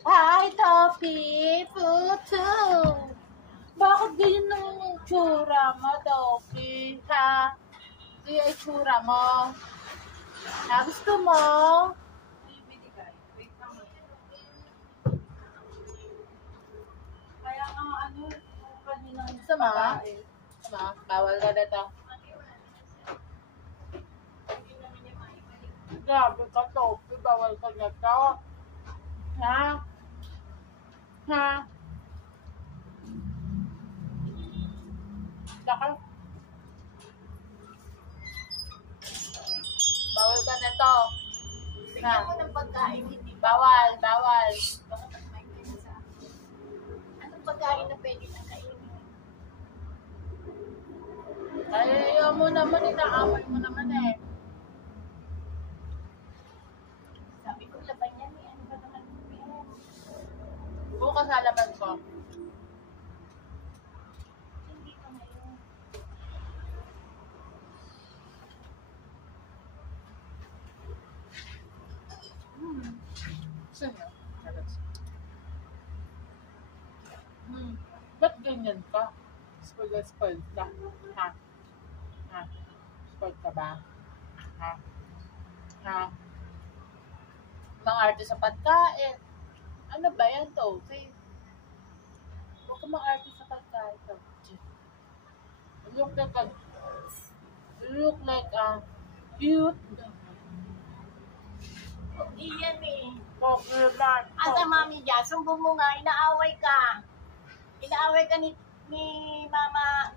Hi, Topi! Puto! Bakit ganyan naman yung tsura mo, Topi? Ha? Di ay tsura mo? Ha? Gusto mo? Kaya nga ano, kanina Gusto mo? Gusto mo? Bawal ka na to. Grabe ka, Topi. Bawal ka na to. Ha? Ha? Saka, bawal ka na to. bigyan mo ng pagkain, hindi ba? Bawal, bawal. Baka may sa anong pagkain na pwede na kainin? Ay, ayaw mo naman, inaaway mo naman eh. Sabi ko, laban yan eh. Ano ba naman yan? Bukas sa laban ko. Hindi pa ngayon. Gusto niyo? Ba't ganyan ka? Spoiled na spoiled ka. Ha? Ha? Spoiled ka ba? Ha? Ha? Mga arte sa pagkain. Ano ba yan, Tofi? Huwag ka mga arte sa pagkain, Tofi. Look like a cute. Iyan eh. Okay, man. Asa mami dyan, sumbong mo nga, inaaway ka. Inaaway ka ni Mama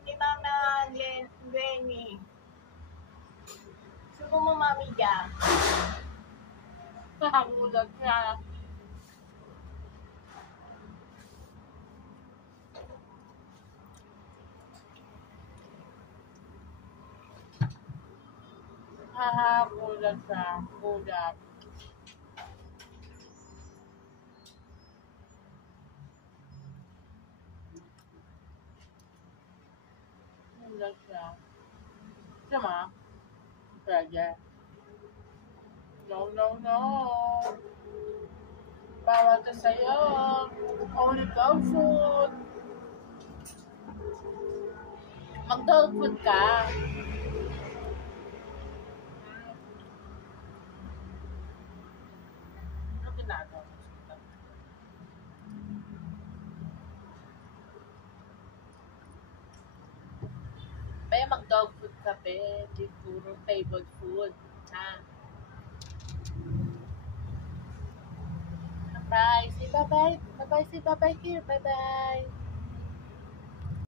Lenny. Sumbong mo mami dyan. Nakagulat siya. Haha, gulat siya. Gulat. Gulat siya. Sama? Pwede. No. Bawal ka sa'yo. Only dog food. Mag-dog food ka. Ano ginagawa mo? Kaya mag-dog food ka, be. Di puro table food. Ha? Bye. Say bye-bye. Bye-bye. Say bye-bye here. Bye-bye.